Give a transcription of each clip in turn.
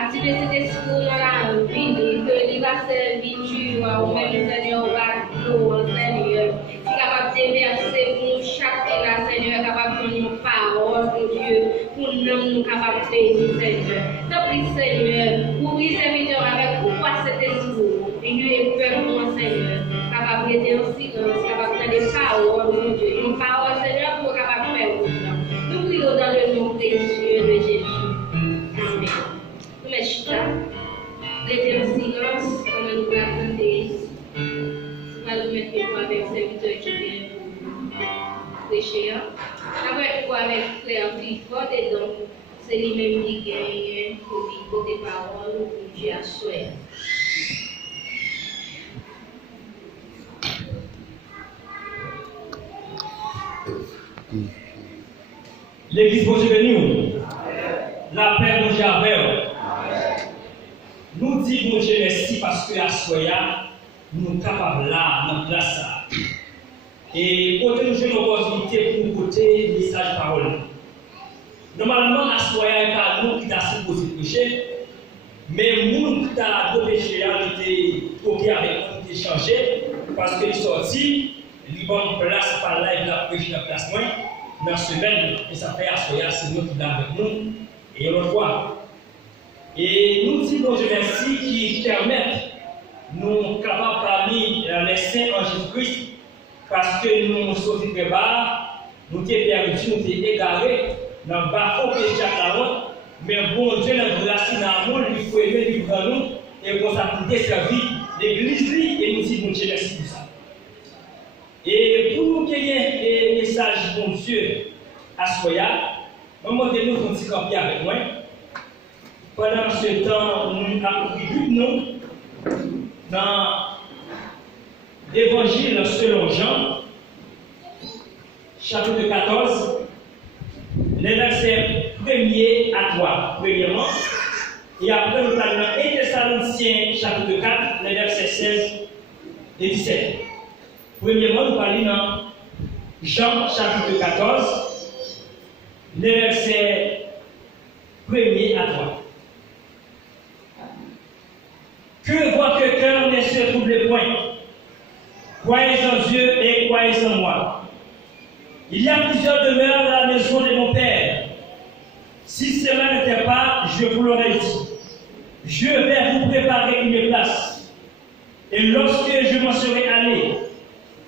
activer cet esprit dans la vie, que il va servir au même Seigneur, au Seigneur, qui est capable de déverser pour chacun, Seigneur, capable de nous parole, pour Dieu, pour nous capable de bénir, Seigneur. Tant pis, Seigneur, pour les serviteurs avec pourquoi cet esprit, et nous est peur pour moi, Seigneur, capable de rester en silence, capable de des paroles, mon Dieu, une parole, Seigneur, pour capable de faire autant. Nous prions dans le nom précieux de Jésus. Amen. Nous mettons restez en silence, comme nous l'attendons. Nous allons mettre avec le serviteur qui vient pour prêcher. Après, pour avec frère Clifford, et donc, c'est lui-même qui gagne pour lui des paroles pour Dieu à souhait. L'église vous bénit. La paix vous avec. Nous disons bon Dieu merci parce que à Soya, nous sommes capables là, dans place. Et côté nous avons l'opportunité pour côté message parole. Normalement, à Soya, il n'y a pas nous qui avons supposé pécher, mais nous qui avons péché, nous étions troqués avec nous, nous étions changés, parce qu'il est sorti, il y a une place par là, il a prêché la place moins. Dans la semaine, et ça fait à Soya, c'est nous qui l'avons avec nous, et l'autre fois. Et nous disons Dieu merci qui permettent nous capables parmi les saints en Jésus-Christ, parce que nous sommes très bas, nous sommes perdus, nous sommes égarés, nous n'avons pas fait péché à la honte, mais bon Dieu, notre racine en nous, il faut aimer, il faut nous, et pour ça, pour desservir l'église, et nous disons Dieu merci pour ça. Et pour nous gagner des messages de Dieu à Soya, montez-nous un petit campé avec moi. Pendant ce temps, nous avons dans l'Évangile selon Jean, chapitre 14, les versets 1er à 3, premièrement, et après nous parlons dans 1 Thessaloniciens, chapitre 4, les versets 16 et 17. Premièrement, nous parlons dans Jean, chapitre 14, les versets 1er à 3. Que votre cœur ne se trouble point. Croyez en Dieu et croyez en moi. Il y a plusieurs demeures dans la maison de mon Père. Si cela n'était pas, je vous l'aurais dit. Je vais vous préparer une place. Et lorsque je m'en serai allé,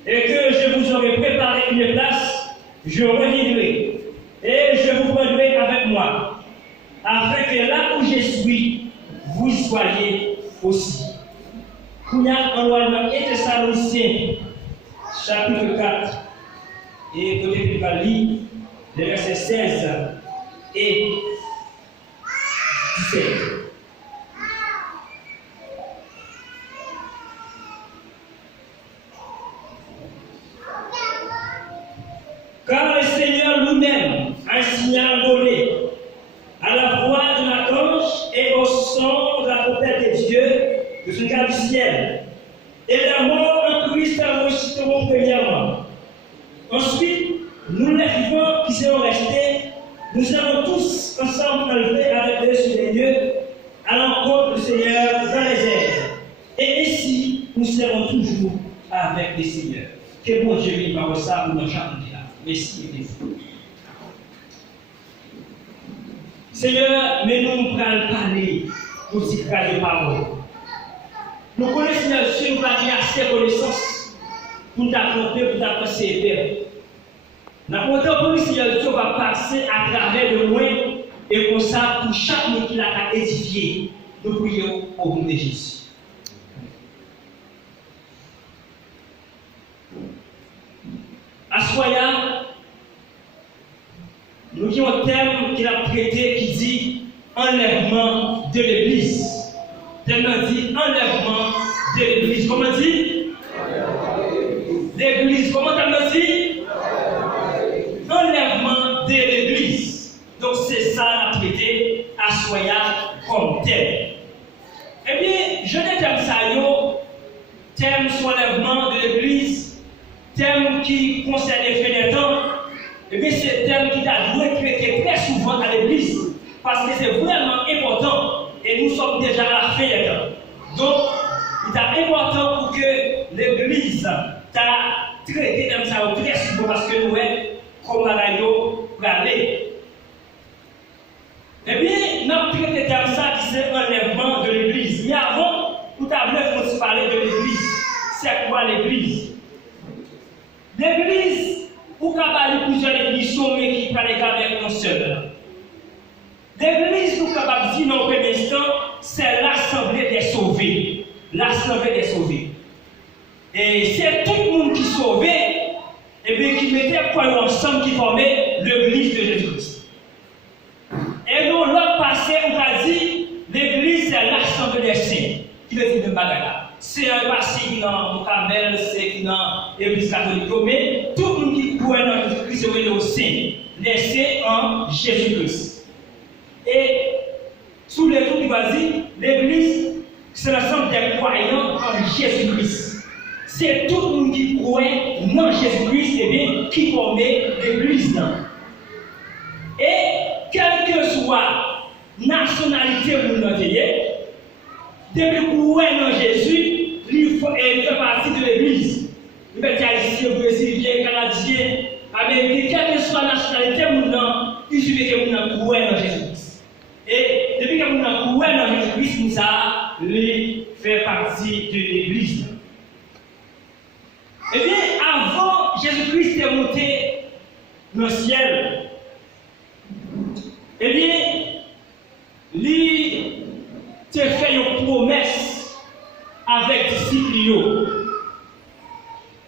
et que je vous aurai préparé une place, je reviendrai, et je vous prendrai avec moi, afin que là où je suis, vous y soyez aussi. Kounia en Loalma et Thessaloniciens, chapitre 4, et côté de Bali, les versets 16 et 17. Car le Seigneur lui-même a un signal donné à la voix de l'archange et au son de la trompette de Dieu de ce cas du ciel. Et la mort en Christ ressusciteront premièrement. Ensuite, nous les vivants qui seront restés, nous serons tous ensemble enlevés avec eux sur les lieux à l'encontre du Seigneur dans les airs. Et ainsi, nous serons toujours avec le Seigneur. Que bon Dieu bénisse par ça pour notre chacun là. Merci et merci. Seigneur, mais nous nous prenons parler pour ces cas de parole. Nous connaissons Dieu, nous n'avons assez de connaissances pour nous affronter, pour nous apprendre. Nous avons pour Dieu va passer à travers le loin et comme ça, pour chaque monde qui l'a édifié, nous prions au nom de Jésus. À Soya, nous avons un thème qu'il a prêté qui dit enlèvement de l'Église. Thème dit enlèvement de l'Église. Comment dit? L'Église. Comment t'as dit? Enlèvement de l'Église. Donc c'est ça la prêté à Soya comme thème. Eh bien, je ne t'aime ça, thème sur l'enlèvement de l'Église. Thème qui concerne les faits des temps, et bien c'est un thème qui a dû être traité très souvent à l'église, parce que c'est vraiment important. Et et nous sommes déjà à la fin des temps. Donc, il est important pour que l'Église t'a traité comme ça très souvent parce que nous sommes comme la radio pour aller. Eh bien, notre traité comme ça qui c'est enlèvement de l'Église. Mais avant, tout à l'heure, il faut parler de l'Église. C'est quoi l'Église? L'Église, ou qu'à parler plusieurs définitions, mais qui parlent avec un seul. L'Église, nous capable de dire dans le premier instant, c'est l'assemblée des sauvés. L'assemblée des sauvés. Et c'est tout le monde qui est sauvé, et bien qui mettait point ensemble, qui formait l'Église de Jésus-Christ. Et dans l'autre passé, on a dit, l'Église, c'est l'assemblée des saints. Qui veut dire de bagarre. C'est un passé qui est dans le Carmel, c'est qui est dans l'Église catholique, mais tout le monde qui croit dans Jésus-Christ, c'est les saints. Les saints en Jésus-Christ. Et sous les trucs qui va dire, l'Église, c'est l'ensemble des croyants en Jésus-Christ. C'est tout le monde qui croit dans Jésus-Christ et bien qui forme l'Église. Et quelle que soit la nationalité où nous sommes, depuis qu'on croit dans Jésus, il fait partie de l'Église. Il peut être haïtien, brésilien, canadien, américain, quelle que soit la nationalité où nous sommes, il suffit que nous croyons dans Jésus-Christ. Et depuis que nous croyons dans Jésus-Christ, nous avons fait partie de l'Église. Eh bien, avant Jésus-Christ est monté dans le ciel, eh bien, il a fait une promesse avec les disciples.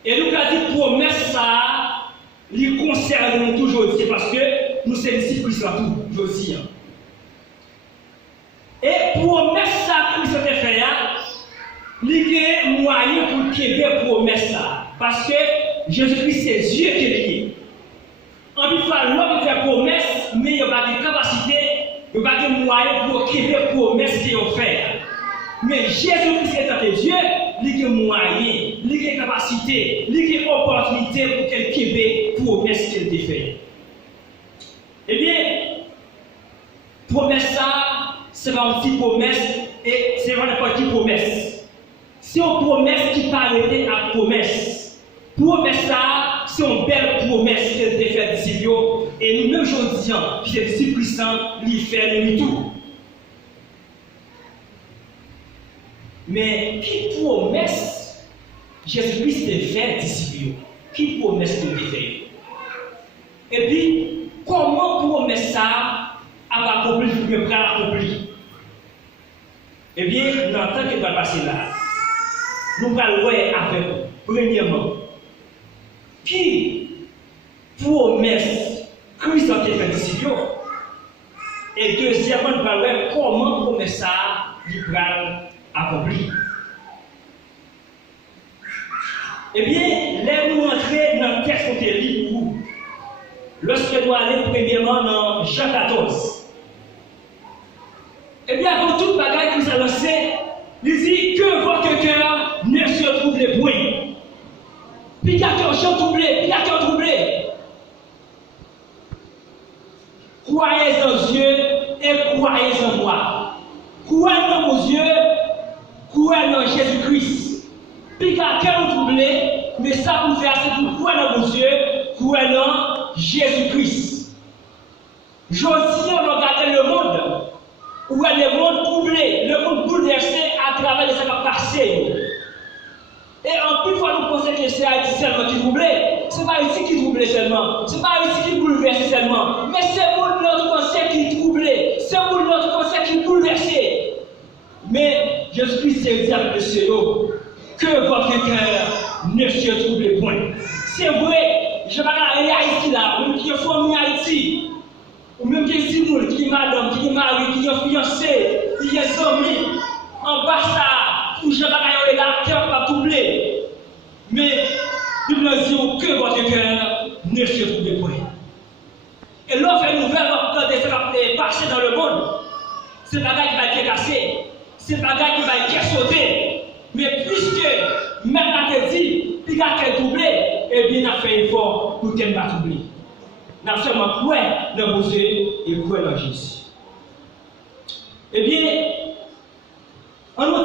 Et nous avons dit promesse ça, il concerne nous toujours, c'est parce que nous sommes disciples là tout, aussi. Et promesse ça, Christ a fait là, il y a moyen pour qu'il y ait promesse ça. Parce que Jésus-Christ, c'est Dieu qui est lié. En plus, l'homme fait promesse, mais il n'y a pas de capacité, il n'y a pas de moyen pour qu'il y ait promesse qu'il a fait. Mais Jésus-Christ est Dieu, il y a moyen, il y a capacité, il y a opportunité pour qu'il y ait promesse qu'il a fait. Eh bien, promesse ça, c'est une petite promesse et c'est une petite promesse. C'est une promesse qui parle à promesse. Promesse ça, c'est une belle promesse qu'il a fait disciples. Et nous, même aujourd'hui, qui sommes disciples puissants, lui fait lui tout. Mais qui promesse Jésus-Christ a fait disciples? Qui promesse qu'il a fait? Et puis, comment promesse ça a accompli, je peux accomplir? Eh bien, dans le temps qui va passer là, nous allons voir avec vous. Premièrement, qui promesse Christ a fait disciples? Et deuxièmement, nous allons voir comment promesse ça va accomplir. Eh bien, laissez-nous entrer dans le texte qu'on lit pour vous. Lorsque nous allons premièrement dans Jean 14. Eh bien, avant toute bagaille qui s'est lancée, il dit que votre cœur ne se trouble point. Puis qu'à cœur troublé, puis qu'à cœur troublé. Croyez en Dieu et croyez en moi. Croyez dans mon Dieu, croyez en Jésus-Christ. Puis qu'à cœur troublé, mais ça vous fait assez pour croire dans mon Dieu, croyez en Jésus-Christ. J'ose regarder le monde, où est le monde troublé, le monde bouleversé à travers les sacs passés. Et en plus, il faut nous penser que c'est Haïti seulement qui est troublé. Ce n'est pas Haïti qui est troublé seulement. Ce n'est pas Haïti qui est bouleversé seulement. Mais c'est pour notre pensée qui est troublé. C'est pour notre pensée qui est bouleversé. Mais Jésus-Christ s'est dit avec le Seigneur que votre cœur ne se trouble point. C'est vrai, je vais aller à Haïti là, ou qui est formé à Haïti, ou même qui est Zimoul, qui est madame, qui est mari, qui est fiancé, qui est ami, en bas ça. Où je vais aller là, cœur pas troublé. Mais il me dit que votre cœur ne se trouble point. Et l'offre est nouvelle, l'offre de passer dans le monde. C'est pas gars qui va être cassé. C'est pas gars qui va être sauté. Mais puisque maintenant qu'elle dit, puis qu'elle est troublée, eh bien, on a fait un effort pour qu'elle ne va troubler. On a seulement cru dans vos yeux et cru dans Jésus. Eh bien,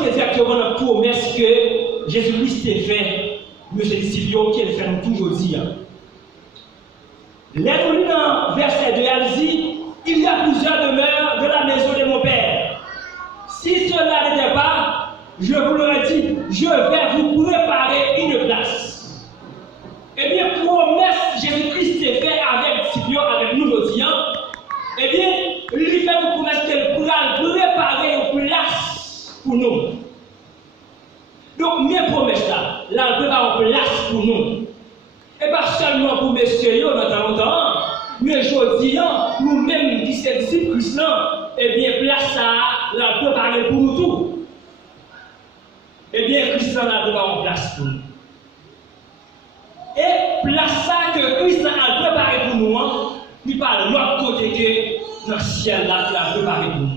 rentrer directement dans la promesse que Jésus-Christ a fait, M. Discipio, qu'il fait toujours dire. L'être dans verset 2, elle dit, il y a plusieurs demeures de la maison de mon Père. Si cela n'était pas, je vous l'aurais dit, je vais vous préparer une place. Eh bien, promesse Jésus-Christ est fait avec Discipio, avec nous aujourd'hui. Eh bien, lui fait une promesse qu'elle pourra préparer une place pour nous. Donc, mes promesses là, elle prépare une place pour nous. Et pas seulement pour messieurs, dans longtemps, mais aujourd'hui, nous-mêmes qui sommes disciples Christ, eh bien, place ça, la préparer pour nous tous. Eh bien, Christ a préparé une place pour nous. Et place ça que Christ a préparé pour nous, il parle de l'autre côté que dans le ciel là, il a préparé pour nous.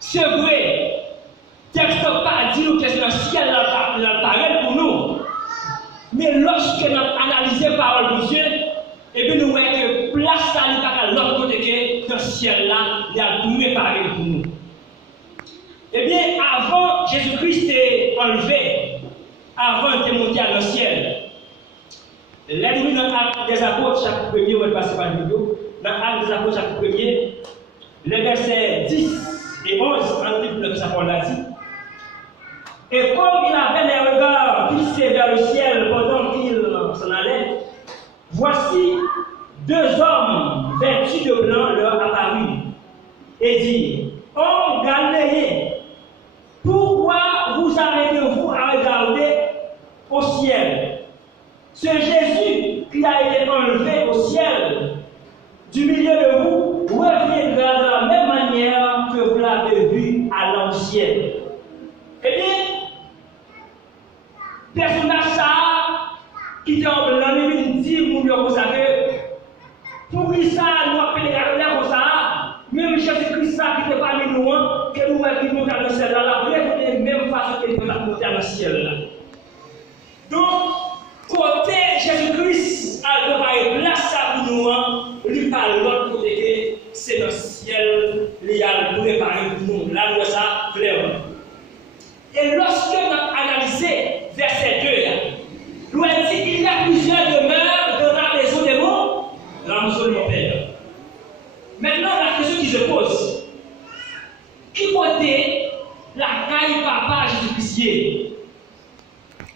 C'est vrai, le texte n'a pas dit que dans le ciel là, il a préparé pour nous. Mais lorsque nous avons analysé la parole de Dieu, et bien nous voyons que place ça, il n'y a pas de l'autre côté que dans le ciel là, il a préparé pour nous. Eh bien, avant Jésus-Christ est enlevé, avant de monter dans le ciel, l'ennemi dans l'acte des apôtres, chapitre 1er, on va passer par le vidéo, dans l'acte des apôtres, chapitre 1er, les versets 10 et 11, en livre de sa parole l'a dit. Et comme il avait les regards fixés vers le ciel pendant qu'il s'en allait, voici deux hommes vêtus de blanc leur apparurent et dirent, Hommes Galiléens, pourquoi vous arrêtez-vous à regarder au ciel? Ce Jésus qui a été enlevé au ciel du milieu de vous reviendra de la même manière que vous l'avez vu à l'ancien. Eh bien, personnage ça, qui était en blanc, il dit, vous savez, pour qui ça, nous appelons comme ça, même Jésus-Christ ça qui était parmi nous, que nous qui montent dans le ciel là, de la même façon qu'il peut monter dans le ciel là. Donc, côté Jésus-Christ a préparé place ça pour nous, lui parle de l'autre côté, c'est dans le ciel, il a préparé pour nous, là nous ça clairement. Et lorsque nous avons analysé verset 2, nous avons dit qu'il y a plusieurs demeures dans la maison des mots, la maison de mon Père. Maintenant, la question qui se pose, qui côté la caille papa Jésus-Christ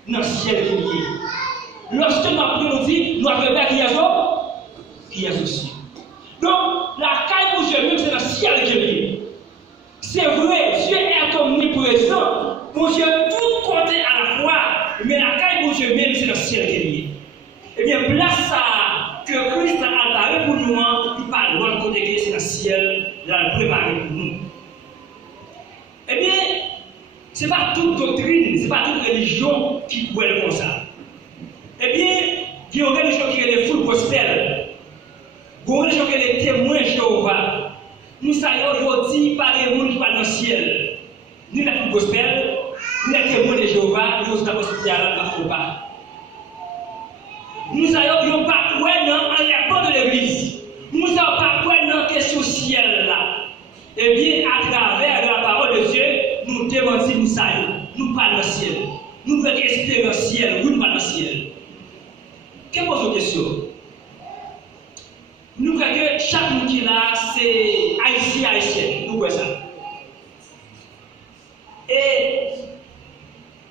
dans le ciel qui est? Lorsque nous avons dit, nous avons Père qui est aussi. Donc, la caille pour Dieu même, c'est dans le ciel qui est. C'est vrai, Dieu est omniprésent. Pour Dieu, tout côté à la fois, mais la caille pour Dieu même, c'est le ciel qui est lié. Eh bien, place ça que Christ a préparé pour nous, il parle de l'autre côté qui c'est le ciel, il a préparé pour nous. Eh bien, ce n'est pas toute doctrine, ce n'est pas toute religion qui croit comme ça. Eh bien, il y a une religion qui est les foules gospel, il y a une religion qui est les témoins Jéhovah. Nous savons aujourd'hui par les gens qui parlent dans le ciel. Ni la foule gospel, ni les témoins de Jéhovah, ni les hospitaliers à la pas. Nous n'avons pas quoi dans l'enlèvement de l'église. Nous n'avons pas quoi dans la question ciel là. Eh bien, à travers la parole de Dieu, nous démentissons nous ça. Nous parlons du ciel. Nous devons espérer le ciel. Nous parlons du ciel. Quelle est votre question? Nous voyons que chaque monde qui est là, c'est haïtien. Nous voyons ça. Et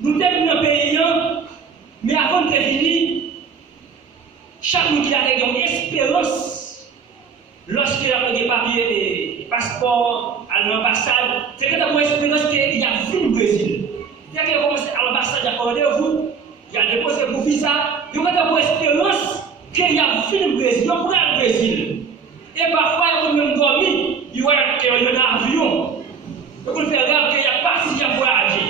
nous sommes dans le pays, mais avant de venir, chaque monde qui a une espérance, lorsqu'il a des papiers, des passeports, à l'ambassade, c'est que nous avons espérance qu'il y a vu le Brésil. Dès qu'il a commencé à l'ambassade, il a commandé vous, il a déposé vos visas, il y a espérance qu'il y a vu le Brésil, il y a le Brésil. Et parfois, il y a même dormi, il y a un avion. Donc, on fait rêve qu'il n'y a pas si il y a voyagé.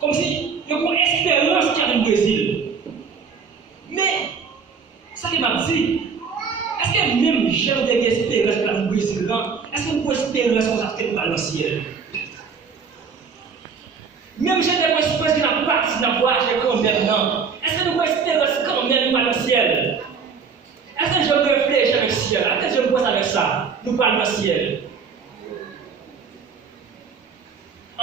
Comme si il y a une espérance qu'il y a au Brésil. Mais, ça qui m'a dit, est-ce que même j'ai des espérances dans le Brésil, est-ce que vous pouvez espérer que ça va dans le ciel? Même j'ai des espérances qui n'ont pas si la voyage quand même, non. Est-ce que vous pouvez espérer quand même dans le ciel? Est-ce que je réfléchis avec le ciel? Est-ce que je me pose avec ça? Nous parlons du ciel.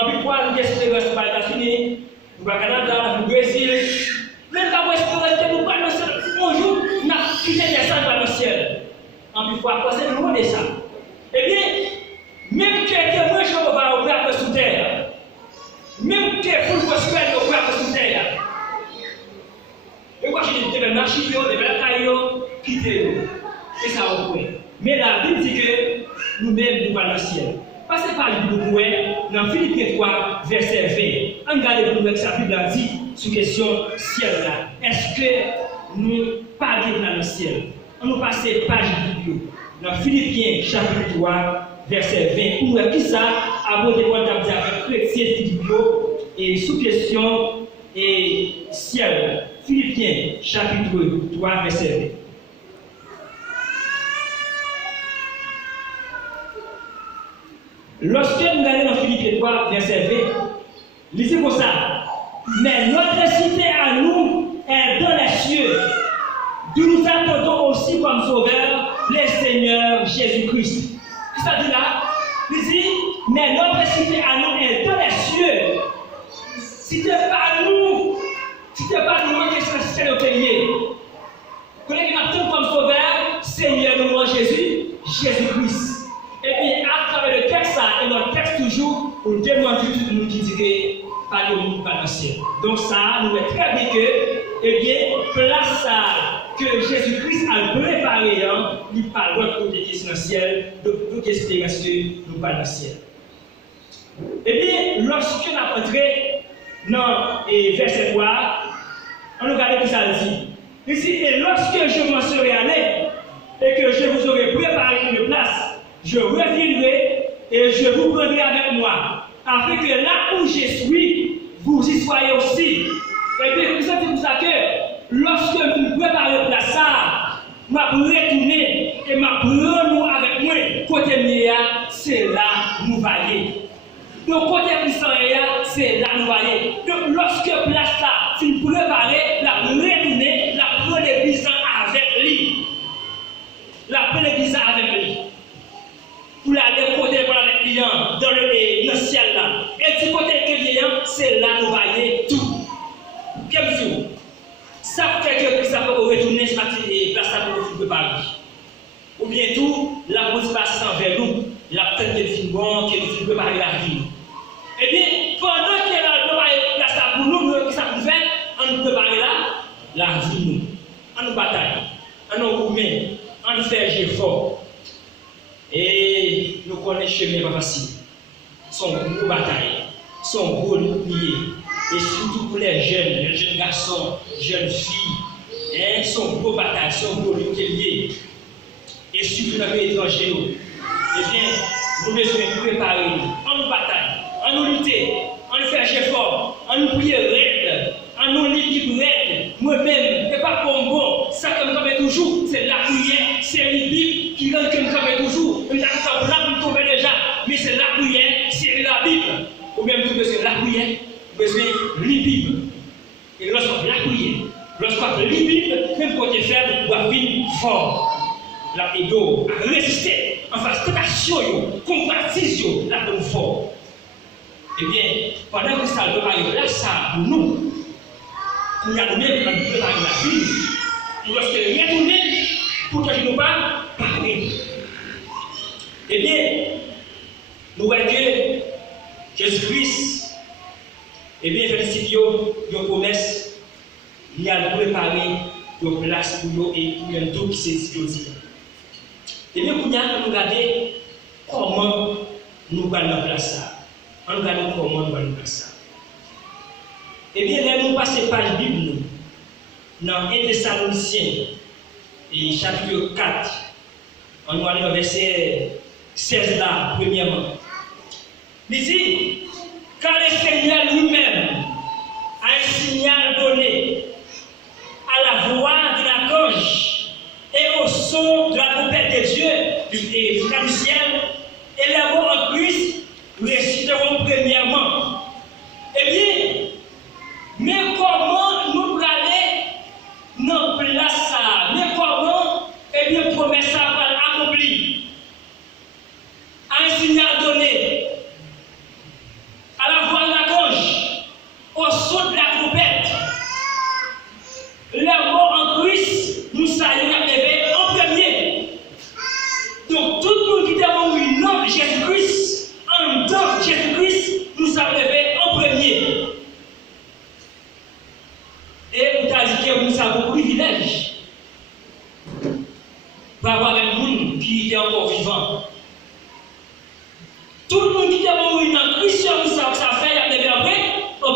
En plus, fois, nous espérons aux États-Unis, nous au Canada, au Brésil. Même quand nous espérons que nous parlons de ça, un jour, nous avons quitté les sangs dans le ciel. En plus, fois, c'est loin de ça. Eh bien, même que témoin, je ne vais pas ouvrir la sous terre. Même que pour prospérer, je vais ouvrir la sous terre. Et moi, je dis, marcher, je vais caillou, quitter. C'est ça, au point. Mais la Bible dit que nous-mêmes, nous parlons dans le ciel. Passez par le Bible, dans Philippiens 3, verset 20. Regardez pour nous que sa Bible a dit sur la question ciel là. Est-ce que nous parlons dans le ciel? On nous passe page Bible. Dans Philippiens chapitre 3, verset 20. Pour nous, qui ça a beau dépendre avec chrétien Philippe et sous question et ciel. Philippiens chapitre 3, verset 20. Lorsque nous allons dans Philippiens 3, verset 20, lisez pour ça. Mais notre cité à nous est dans les cieux, d'où nous attendons aussi comme sauveur le Seigneur Jésus-Christ. Qu'est-ce que ça dit là? Il dit, mais notre cité à nous est dans les cieux. Si ce n'est pas nous, c'est le pays. Quand nous attendons comme sauveur, Seigneur nous Jésus-Christ. Et puis, à travers le texte, et notre texte toujours, on demande tout le monde qui dit que pas le monde, pas le ciel. Donc, ça nous met très bien que, eh bien, place que Jésus-Christ a préparé, il parle de l'autre côté qui est dans le ciel, de toute espérance que nous parlons dans le ciel. Eh bien, lorsque nous avons entré dans le verset 3, on regarde ce que ça dit. Ici, et lorsque je m'en serai allé, et que je vous aurai préparé une place, je reviendrai et je vous prendrai avec moi, afin que là où je suis, vous y soyez aussi. Et bien, vous savez pour ça que lorsque vous préparez la place, m'a retourner et m'a prendre avec moi, côté mia, c'est là nous voyons. Donc, côté puissant, c'est là nous voyons. Donc, lorsque place là, si vous préparez, la retourner, la prendre les bisons avec lui. La prendre les bisons avec lui. Pour aller côté pour les clients dans le ciel là. Et du côté que client, c'est là nous voyons tout. Quel jour? Ça fait que ça peut retourner ce matin et place ça pour vous préparer. Ou bien tout, la route passe envers nous, la tête de film bon, qui nous prépare la vie. Eh bien, pendant que la place ça pour nous, que ça nous fait, on nous prépare la vie nous. On nous bataille, on nous remet, on fait effort. Et nous connaissons le chemin pas facile. Son gros bataille, son gros bouclier. Et surtout pour les jeunes garçons, jeunes filles, son gros bataille, son gros bouclier. Et surtout dans les pays étrangers. Eh bien, nous devons préparer, on nous bataille, on nous lutter, on nous fait effort, on nous prier raide, on nous lit raide, moi-même, et pas comme bon, ça comme toujours, c'est la prière, c'est la Bible qui rend comme toujours. Là, vous tombez déjà, mais c'est la prière, c'est la Bible. Ou même tout c'est la prière, vous besoin de la Bible. Et lorsqu'on la prière, lorsqu'on lit la Bible, même côté faible, on doit venir fort. La pédo, à résister, en face de tentation, combattre, la donne fort. Eh bien, pendant que ça doit arriver là, ça pour nous, nous avons même préparé la Bible. Et lorsque nous retournons, pour que je ne pas parler. Eh bien, nous voyons que Jésus-Christ, eh bien, félicite une promesse, il a préparé une place pour nous et pour nous tout qui s'est dit. Eh bien, nous allons regarder comment nous allons la place ça. On regarde comment nous allons place ça. Eh bien, là, nous passons par la Bible, dans 1 Thessaloniciens, et chapitre 4, on va aller au verset 16 là, premièrement. Il dit, car le Seigneur lui-même a un signal donné à la voix de la cloche et au son de la trompette de Dieu du ciel, et les mots en Christ réciteront premièrement. Eh bien, mais comment nous aller dans place ça? Mais comment, eh bien, promesse ça va accomplir? Un signal donné à la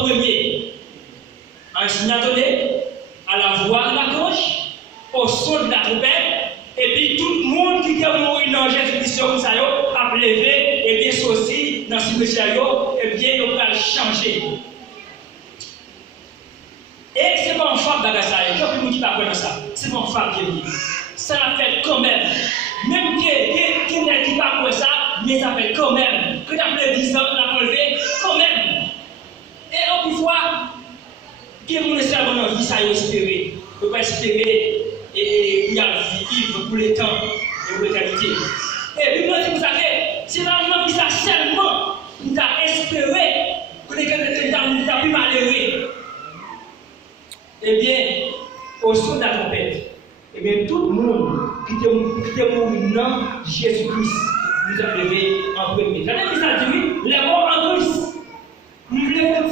premier. Un signal donné, à la voix de la cloche, au son de la trompette, et puis tout le monde qui est mort dans Jésus-Christ comme ça, a levé, et bien sorti dans ce cimetière, et bien il va changer. Et c'est pas une femme d'Agassa, il y a plus de qui va prendre ça. C'est pas une femme qui est venue. Ça l'a fait quand même. Même qui n'est pas pour ça, mais ça fait quand même. Que d'après 10 ans, on a enlevé quand même. Et on peut voir que mon cerveau dans la vie, ça a espéré. On peut espérer et il y a vivre pour les temps et pour l'éternité. Et puis, vous savez, c'est vraiment ça seulement nous a espéré que les gens nous plus malheureux. Eh bien, au son de la trompette, eh bien, tout le monde qui était mort dans Jésus-Christ nous a levé en premier. J'avais dit ça, les morts en Christ. Nous voulons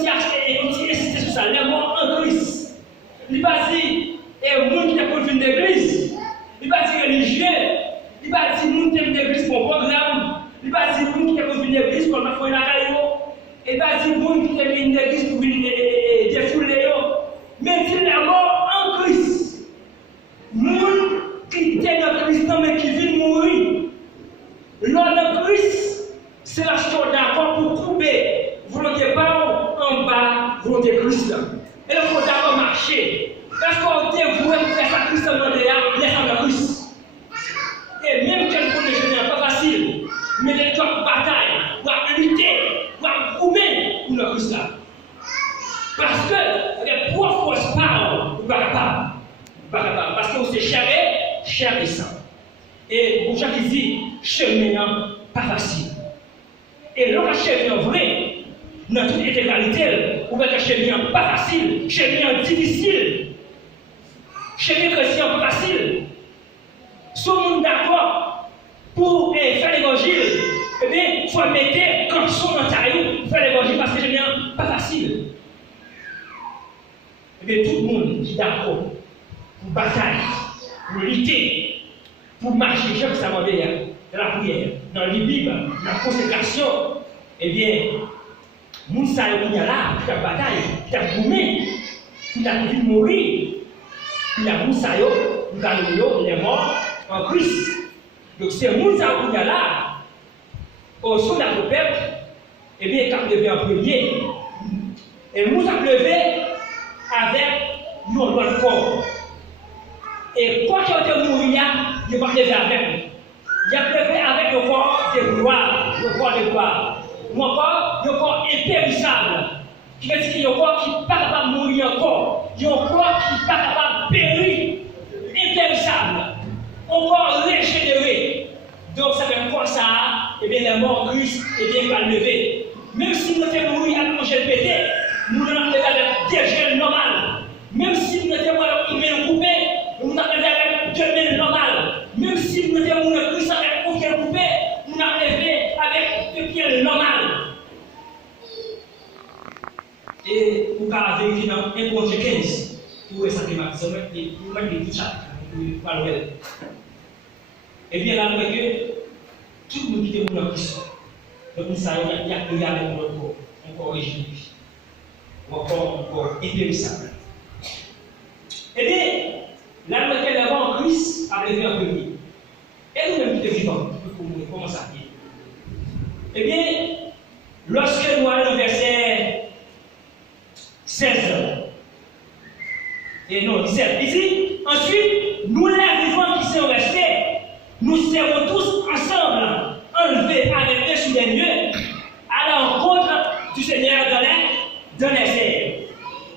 insister sur ça, les morts en Christ. Il ne va pas dire, et le monde qui est pour une église, il ne va pas dire religieux, il ne va pas dire, nous qui sommes une église pour un programme, il ne va pas dire, nous qui sommes pour une église pour la foi, il ne va pas dire, nous qui sommes une église pour défouler. Mais c'est la mort en Christ. Nous qui sommes dans Christ, mais qui vient mourir. Lors de Christ, c'est la chose d'accord pour couper volonté pas en bas, volonté Christ. Et le faut d'abord marcher. Parce qu'on dit, vous pouvez faire ça Christ en dehors, laissez de Christ. Et même quel point de jeûne n'est pas facile, mais les gens bataille, ou lutter, ou couper pour le Christ là. Parce que les propres paroles, vous ne pouvez pas. Parce que c'est chair et sang. Et pour gens qui disent, chemin pas facile. Et lorsque chemin vrai, dans toute intégralité, vous voyez que chemin pas facile, chemin difficile, chemin chrétien pas facile. Si on est d'accord pour faire l'évangile, eh bien, il faut mettre comme son dans ta rue, faire l'évangile parce que chemin pas facile. Eh bien, tout le monde qui est d'accord pour bataille, pour lutter, pour marcher, chaque samedi, dans la prière, dans les Bibles, dans la consécration, eh bien, nous savons là, qui a bataille, qui a boumé, qui a pu mourir, qui a moussaillot, nous avons les morts en Christ. Donc, c'est nous savons là, au son de la trompette, eh bien, qui a levé en premier. Et nous avons levé avec nos doigts de corps. Et quand tu as mourir, il va lever avec nous. Il a levé avec le corps de gloire, le corps de gloire. Ou encore, le corps impérissable. Qui veut dire qu'il y a un corps qui n'est pas capable de mourir encore. Il y a un corps qui n'est pas capable de périr. Impérissable. Un corps régénéré. Donc, ça fait quoi ça? Eh bien, les morts Christ, eh bien, il va lever. Même si nous devons mourir avec un gel pété, nous devons lever avec des gels normales. Même si nous devons mourir coupé, nous devons lever avec des gels normales. Même si nous devons mourir Christ avec un gel coupé, nous devons lever avec des pieds normales. Et vous avez vérifié dans 1 Corinthiens 15, où est ça qui m'a dit, vous m'avez dit ça, vous parlez. Et bien là, nous voyons que tout le monde qui est dans Christ, donc nous savons qu'il y a que avec notre corps, encore original, encore impérissable. Eh bien, là, nous avons d'abord en Christ a levé en premier. Et nous-mêmes qui sommes vivants, comment ça dit? Eh bien, lorsque nous allons au verset 16, et non, 17, ici, ensuite, nous les vivants qui sont restés, nous serons tous ensemble, enlevés avec eux sous les nuées, à la rencontre du Seigneur dans les airs.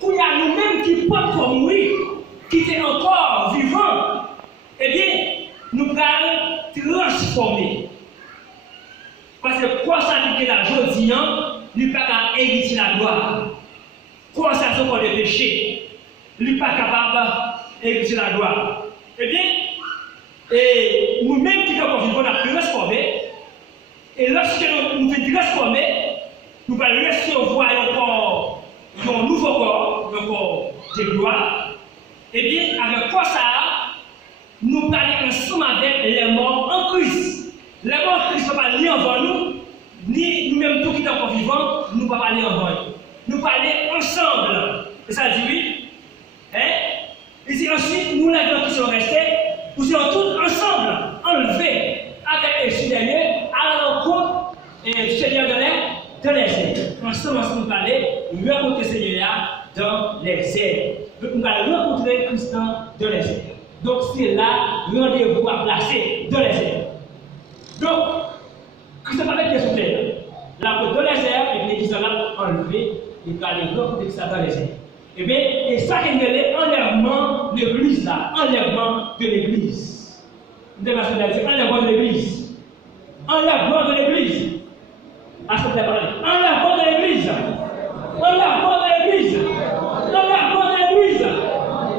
Pour nous-mêmes qui ne pouvons pas mourir, qui sommes encore vivants, eh bien, nous allons transformer. Parce que quoi ça dit que la joie, nous ne pouvons pas éviter la gloire. Quoi ça dit qu'on est péché, nous ne pouvons pas capable d'éviter la gloire. Eh bien, et nous-mêmes qui sommes vivants, nous allons transformer. Et lorsque nous faisons transformer, nous allons recevoir encore un nouveau corps, un corps de gloire. Eh bien, avec quoi ça, nous parlons ensemble avec les morts en Christ. Les morts en Christ ne sont pas ni envers nous, ni nous-mêmes tous qui sommes vivants, nous ne pouvons pas aller envers nous. nous parler ensemble. Et ça dit oui. Hein? Il dit ensuite, nous, les gens qui sont restés, nous serons tous ensemble, enlevés avec les fidèles à la rencontre du Seigneur de les airs. Ensemble, nous parler, rencontrer le Seigneur dans les airs. Donc, nous allons rencontrer Christ dans les airs. Donc, c'est là, rendez-vous à placer dans les airs. Donc, Christ va mettre les sous terre. La côte dans les airs, et l'église là, enlevé, il va aller rencontrer ça dans les airs. Eh bien, et ça qui est enlèvement de l'église là, enlèvement de l'église. Vous devez dire enlèvement de l'église. Enlèvement de l'église. À ce que vous parlez. Enlèvement de l'église. Enlèvement de l'église. Enlèvement de l'église.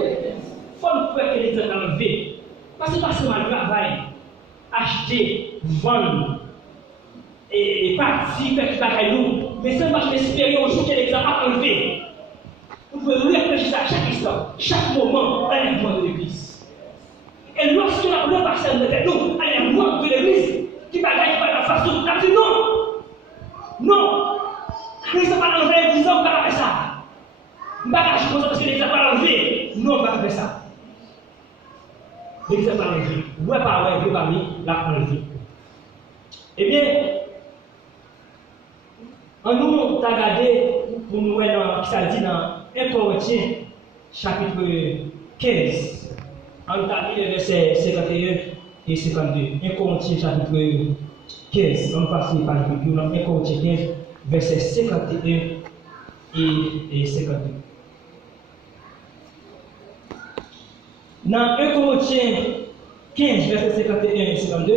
Il faut que l'église soit enlevée. Parce que pas seulement le travail, acheter, vendre, et partir, faire tout ça, mais c'est parce que espérer au jour que l'église a enlevé. Vous pouvez réfléchir à chaque instant, chaque moment, à l'enlèvement de l'église. Et lorsque la première personne de nous, à l'enlèvement de l'église, qui va gagner par la façon, on a dit non. Non. Christ n'a pas enlevé l'église, on ne va pas faire ça. On ne va pas faire ça parce que l'église n'a pas enlevé. Non, on ne va pas faire ça. L'église n'a pas enlevé. Vous ne pouvez pas enlever parmi la enlevé. Eh bien, on nous a regardé pour nous voir ce que ça dit dans 1 Corinthiens, chapitre 15. On a lu les versets 51 et 52. 1 Corinthiens, chapitre 15. On passe par le Bible dans 1 Corinthiens 15, versets 51 et 52. Dans 1 Corinthiens 15, versets 51 et 52,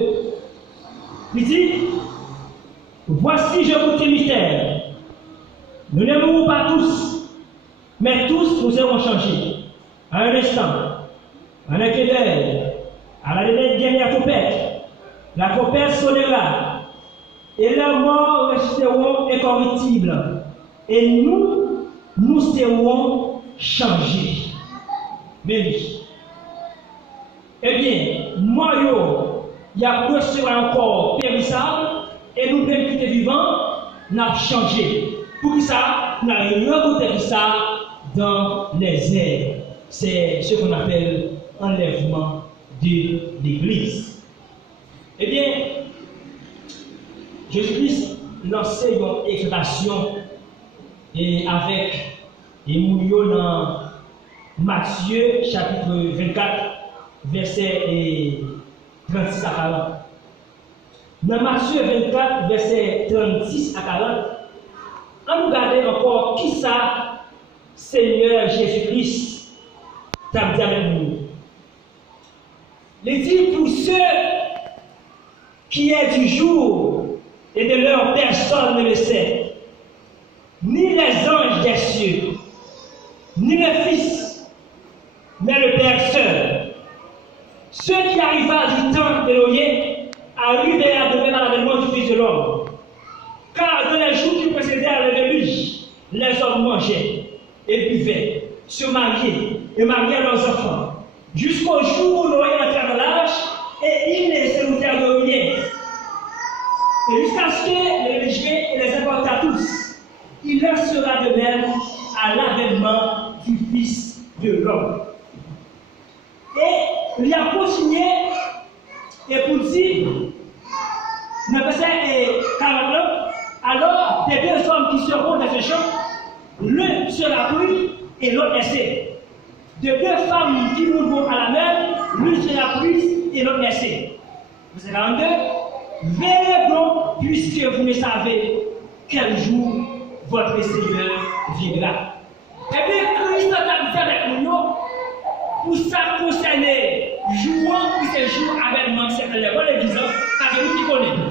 il dit: voici, je vous dis mystère. Nous ne mourrons pas tous, mais tous nous serons changés. À un instant, à un éclair d'œil, à la dernière trompette, la trompette sonnera, et les morts resteront incorruptibles, et nous serons changés. Mais oui. Eh bien, moi, il y a plus encore périssable, et nous-mêmes qui sommes vivants, nous avons changé. Pour que ça, nous avons rencontré ça dans les airs. C'est ce qu'on appelle enlèvement de l'Église. Eh bien, Jésus-Christ lançait une exhortation avec Mounio dans Matthieu chapitre 24, verset 36 à 40. Dans Matthieu 24, verset 36 à 40, on nous regarde encore qui ça, Seigneur Jésus-Christ, t'a dit avec nous. Il dit pour ceux qui est du jour et de leur personne ne le sait, ni les anges des cieux, ni le Fils, mais le Père seul. Ceux qui arrivera du temps de l'Oyer arrivèrent de même à l'avènement du Fils de l'homme. Car dans les jours qui précédèrent le déluge, les hommes mangeaient et buvaient, se mariaient et mariaient leurs enfants, jusqu'au jour où Noé entra dans l'âge et ils ne se doutèrent de rien. Et jusqu'à ce que les religieux les emportent tous, il leur sera de même à l'avènement du Fils de l'homme. Et il a continué et pour dire, le verset 49, alors des deux hommes qui seront dans ce champ, l'un sera pris et l'autre laissé. De deux femmes qui mourront à la mer, l'une sera prise et l'autre laissée. Verset 42, veillez donc, puisque vous ne savez quel jour votre Seigneur viendra. Et bien, Christ a dit avec nous, pour ça concerner, jouant pour ces jours avènement, c'est les bonnes l'église, avec nous qui connaissons.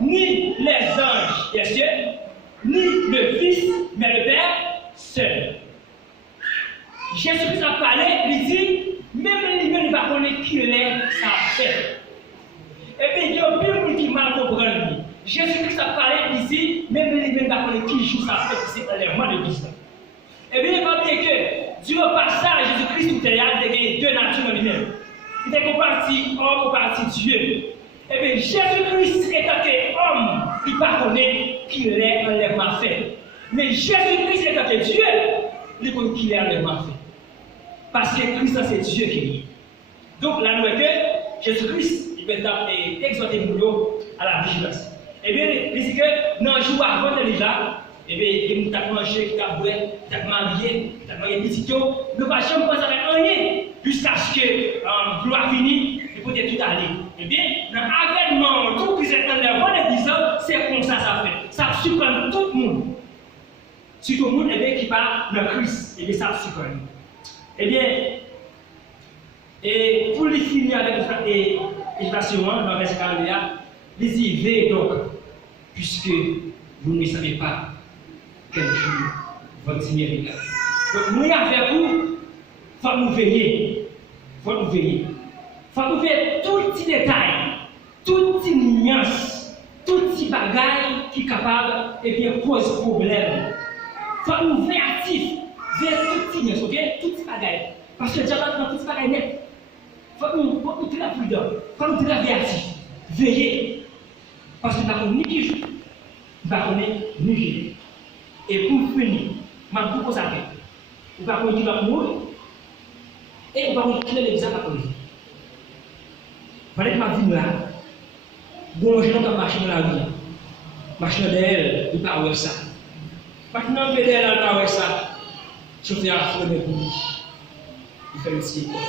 Ni les anges des cieux, ni le Fils, mais le Père seul. Jésus-Christ a parlé, il dit, même les gens ne va pas connaître qui est ça fait. Et puis il y a bien beaucoup qui mal comprennent. Jésus-Christ a parlé ici, même les gens ne va pas connaître qui joue ça fait, c'est l'enlèvement de l'église. Et bien il va dire que, du passage, Jésus-Christ, il y a deux natures en lui-même. Il est comparti homme, comparti Dieu. Eh bien, Jésus-Christ étant homme, il ne connaît qu'il est enlèvement fait. Mais Jésus-Christ est que Dieu, il est qu'il est avec moi. Parce que Christ, c'est Dieu qui est. Donc, là, nous que Jésus-Christ, il peut exhorter nous à la vigilance. Eh bien, il dit que dans le jour avant déjà, eh bien, il t'a mangé, il t'a boire, il t'a marié, il t'a marié petit, nous ne pouvons jamais penser à rien jusqu'à ce que gloire finisse, il faut tout aller. Eh bien, dans l'avènement, tout qui est en avant de 10 ans, c'est comme ça fait. Ça surprend tout le monde. Si tout le monde qui parle de Christ, eh bien, ça surprend. Eh bien, et pour les finir avec l'équation, dans le verset 41, les y veillez donc, puisque vous ne savez pas quel jour votre mérite. Donc, nous, avec vous, il faut nous veiller. Il faut nous veiller. Il faut nous veiller tout petit détail, toute petite nuance, tout petit bagage qui est capable de cause problème. Il faut nous veiller actifs, veiller tout petit nuance, ok? Tout petit bagage. Parce que déjà, dans tout petit bagage net, il faut nous très prudents, il faut nous très réactifs. Veillez. Parce que nous n'avons ni qui joue, nous n'avons ni qui. Et pour finir, je vais vous poser la question. Vous n'avez qui va mourir et vous n'avez qui l'examen à cause. Pendant que ma vie là, bon, je n'ai pas marché dans la vie. Marcher derrière, il ne peut pas voir ça. Maintenant, il ne peut pas voir ça. Chauffeur a fait pour lui. Il fait le petit quoi.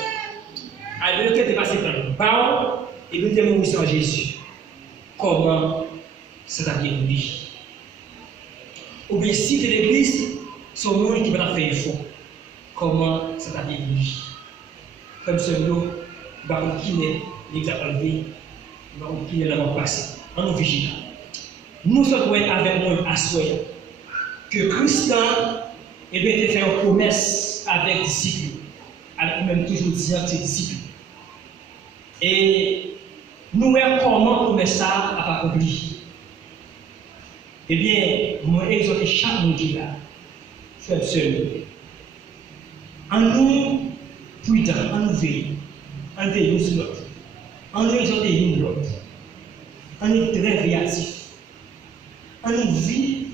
Alors, il est passé par le bas et il est mort sans Jésus. Comment ça t'a bien dit? Ou bien si c'est l'église, c'est le monde qui va faire un faux. Comment ça t'a bien dit? Comme ce mot, il va continuer l'examen enlevé, il va continuer la mort passée. En nous vigilant. Nous sommes avec moi à souhaiter que Christ a fait une promesse avec les disciples, avec même toujours dire ses disciples. Et nous voyons comment le message a pas accompli. Eh bien, moi, exhorte chaque monde qui est là, frère seul. En nous, prudents, en nous veillons, en veillant sur l'autre, en nous exhortant l'un l'autre, en nous très réactifs, en nous vivre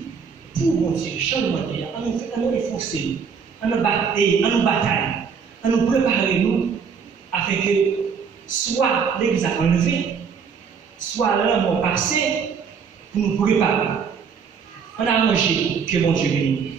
pour mon Dieu, changement de terre, en nous efforcer, en nous batailler, en nous préparer nous, afin que soit l'église a enlevé, soit l'homme passé, pour nous préparer. On a mangé, que mon Dieu bénisse.